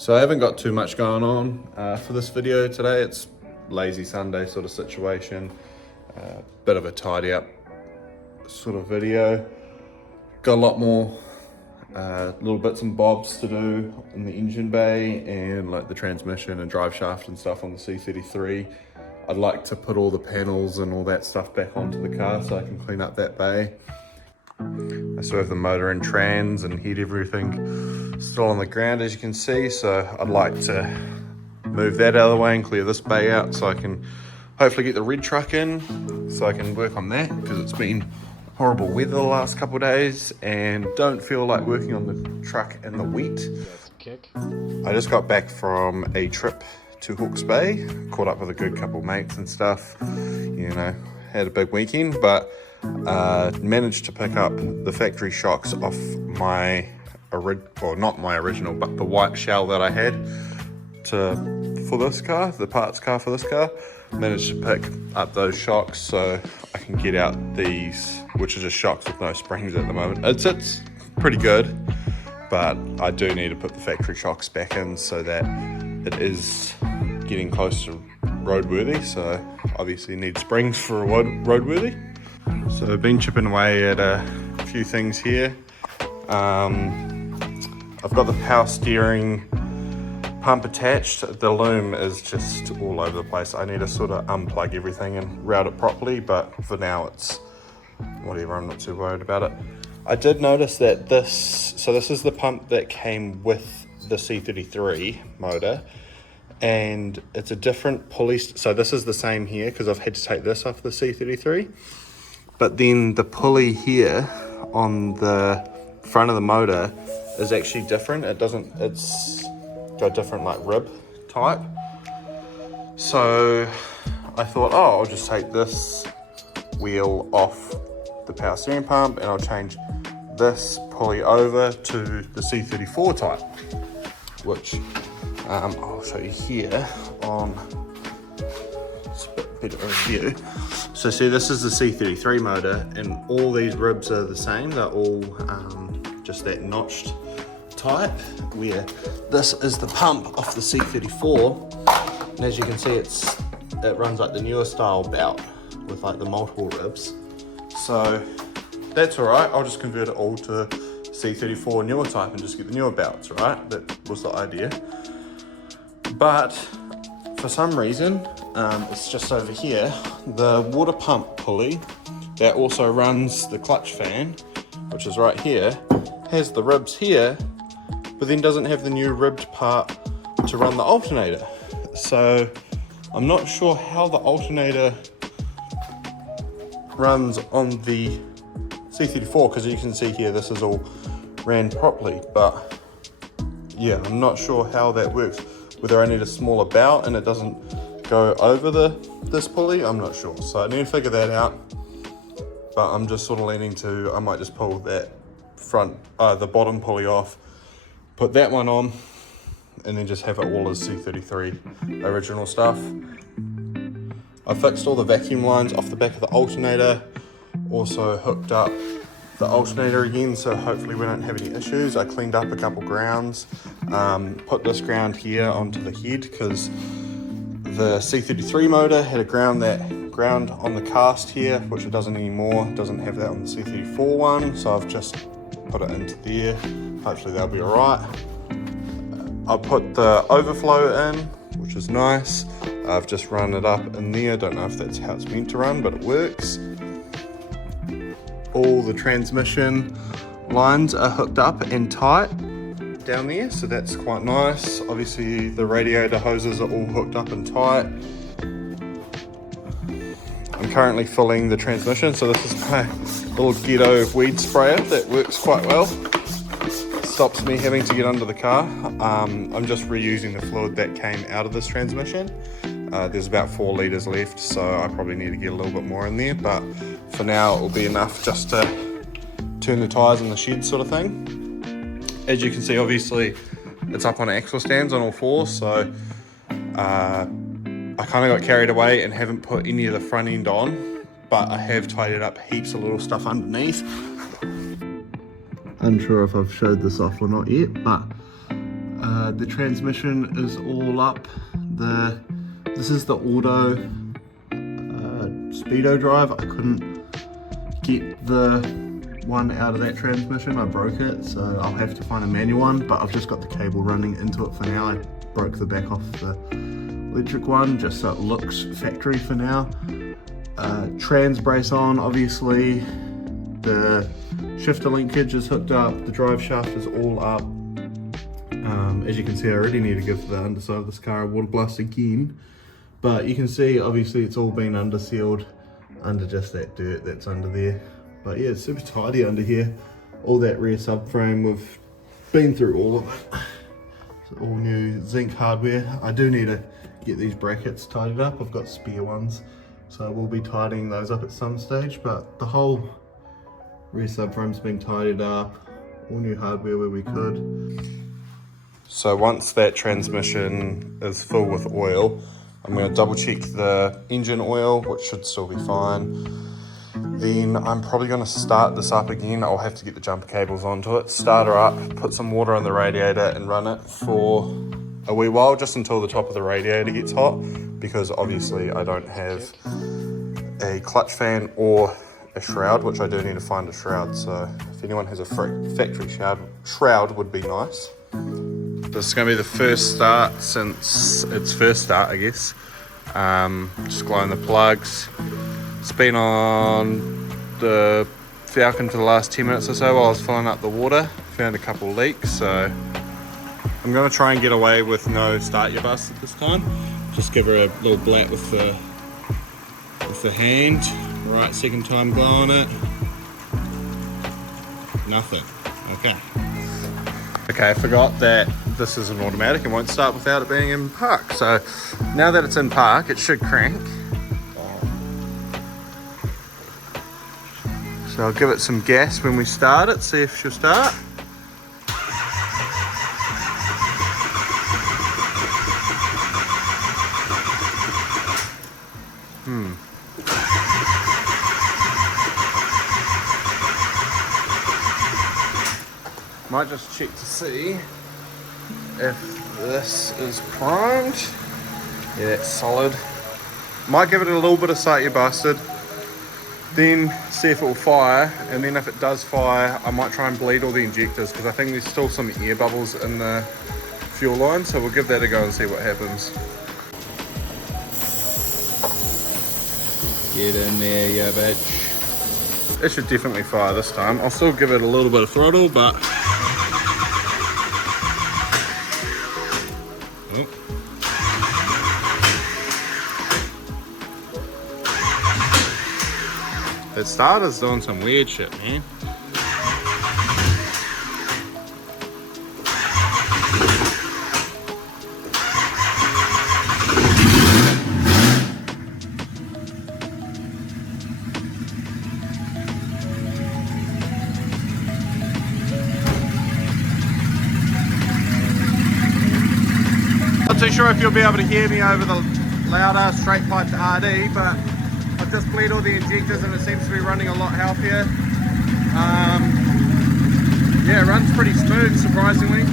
So I haven't got too much going on for this video today. It's lazy Sunday sort of situation, bit of a tidy up sort of video. Got a lot more little bits and bobs to do in the engine bay and like the transmission and drive shaft and stuff on the C33. I'd like to put all the panels and all that stuff back onto the car so I can clean up that bay. I still have the motor and trans and heat everything still on the ground, as you can see, so I'd like to move that out of the way and clear this bay out so I can hopefully get the red truck in so I can work on that, because it's been horrible weather the last couple of days and don't feel like working on the truck in the wet. I just got back from a trip to Hawke's Bay, caught up with a good couple of mates and stuff, you know, had a big weekend, but managed to pick up the factory shocks off my not my original, but the white shell that I had for this car, the parts car for this car. Managed to pick up those shocks so I can get out these, which are just shocks with no springs at the moment. It's pretty good, but I do need to put the factory shocks back in so that it is getting close to roadworthy. So obviously need springs for roadworthy. So I've been chipping away at a few things here. I've got the power steering pump attached. The loom is just all over the place. I need to sort of unplug everything and route it properly, but for now it's whatever, I'm not too worried about it. I did notice that this is the pump that came with the C33 motor, and it's a different pulley. So this is the same here because I've had to take this off the C33, but then the pulley here on the front of the motor is actually different. It's got a different like rib type. So I thought, oh, I'll just take this wheel off the power steering pump and I'll change this pulley over to the C34 type, which I'll show you here on, it's a bit better view. So see, this is the C33 motor and all these ribs are the same. They're all just that notched type, where this is the pump off the C34, and as you can see it runs like the newer style belt with like the multiple ribs. So that's alright, I'll just convert it all to C34 newer type and just get the newer belts, right? That was the idea. But for some reason, it's just over here, the water pump pulley that also runs the clutch fan, which is right here, has the ribs here, but then doesn't have the new ribbed part to run the alternator. So I'm not sure how the alternator runs on the C34, because you can see here this is all ran properly, but yeah, I'm not sure how that works. Whether I need a smaller belt and it doesn't go over this pulley, I'm not sure. So I need to figure that out, but I'm just sort of leaning to, I might just pull that the bottom pulley off, put that one on, and then just have it all as C33 original stuff. I fixed all the vacuum lines off the back of the alternator, also hooked up the alternator again, so hopefully we don't have any issues. I cleaned up a couple grounds, put this ground here onto the head because the C33 motor had a ground on the cast here, which it doesn't anymore. It doesn't have that on the C34 one, so I've just put it into there. Hopefully that'll be alright. I put the overflow in, which is nice. I've just run it up in there. Don't know if that's how it's meant to run, but it works. All the transmission lines are hooked up and tight down there, so that's quite nice. Obviously the radiator hoses are all hooked up and tight. I'm currently filling the transmission, so this is my little ghetto weed sprayer that works quite well. Stops me having to get under the car. I'm just reusing the fluid that came out of this transmission. There's about 4 litres left, so I probably need to get a little bit more in there, but for now it will be enough just to turn the tyres in the shed sort of thing. As you can see, obviously it's up on axle stands on all fours, so I kind of got carried away and haven't put any of the front end on, but I have tidied up heaps of little stuff underneath. Unsure if I've showed this off or not yet, but The transmission is all up. This is the auto speedo drive. I couldn't get the one out of that transmission, I broke it, so I'll have to find a manual one, but I've just got the cable running into it for now. I broke the back off the electric one just so it looks factory for now. Trans brace on, obviously. The shifter linkage is hooked up, the drive shaft is all up. As you can see, I already need to give the underside of this car a water blast again, but you can see obviously it's all been undersealed under just that dirt that's under there. But yeah, it's super tidy under here. All that rear subframe, we've been through all of it. It's all new zinc hardware. I do need to get these brackets tidied up. I've got spare ones, so we'll be tidying those up at some stage, but the whole rear subframe's been tidied up, all new hardware where we could. So once that transmission is full with oil, I'm going to double check the engine oil, which should still be fine. Then I'm probably going to start this up again. I'll have to get the jumper cables onto it, start her up, put some water on the radiator and run it for a wee while, just until the top of the radiator gets hot, because obviously I don't have a clutch fan or a shroud, which I do need to find a shroud. So if anyone has a factory shroud would be nice. This is going to be the first start since its first start, I guess. Just glowing the plugs. It's been on the Falcon for the last 10 minutes or so while I was filling up the water. Found a couple leaks, so I'm going to try and get away with no start your bus at this time. Just give her a little blat with the hand. Right, second time glowing it. Nothing. Okay. Okay, I forgot that this is an automatic and won't start without it being in park. So now that it's in park, it should crank. So I'll give it some gas when we start it, see if she'll start. Might just check to see if this is primed. Yeah, that's solid. Might give it a little bit of sight you bastard. Then see if it will fire, and then if it does fire, I might try and bleed all the injectors, because I think there's still some air bubbles in the fuel line, so we'll give that a go and see what happens. Get in there, you bitch. It should definitely fire this time. I'll still give it a little bit of throttle, but... That starter's doing some weird shit, man. Not too sure if you'll be able to hear me over the louder straight piped RD, but I've just bleed all the injectors and it seems to be running a lot healthier. Yeah, it runs pretty smooth, surprisingly.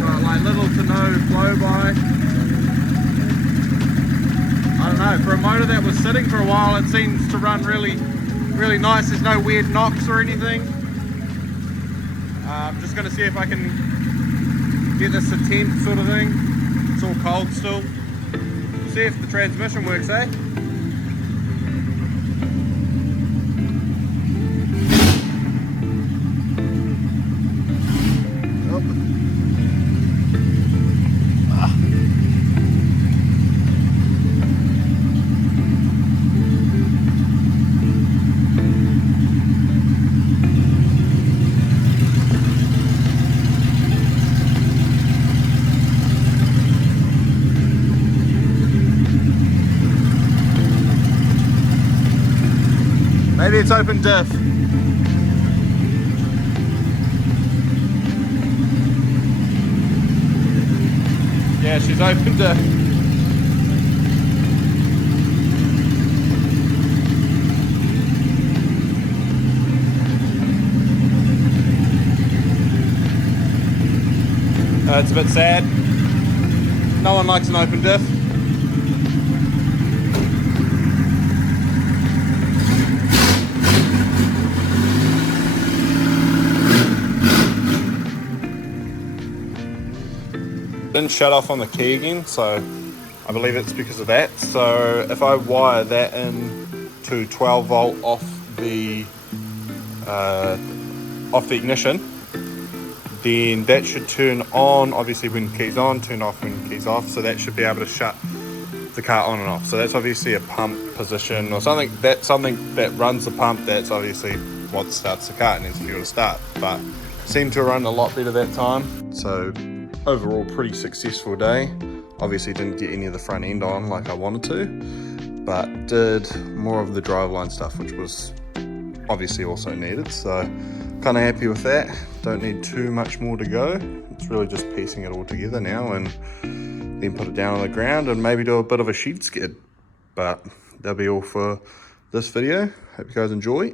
Got like little to no flow by. I don't know, for a motor that was sitting for a while, it seems to run really, really nice. There's no weird knocks or anything. I'm just going to see if I can get this to 10 sort of thing. It's all cold still. See if the transmission works, eh? Maybe it's open diff. Yeah, she's open diff. It's a bit sad. No one likes an open diff. Didn't shut off on the key again, so I believe it's because of that. So if I wire that in to 12 volt off the ignition, then that should turn on, obviously when keys on, turn off when keys off, so that should be able to shut the car on and off. So that's obviously a pump position or something that runs the pump. That's obviously what starts the car and needs fuel to start, but seemed to run a lot better that time. So overall pretty successful day. Obviously didn't get any of the front end on like I wanted to, but did more of the driveline stuff, which was obviously also needed. So kind of happy with that. Don't need too much more to go. It's really just piecing it all together now and then put it down on the ground and maybe do a bit of a shed skid. But that'll be all for this video. Hope you guys enjoy.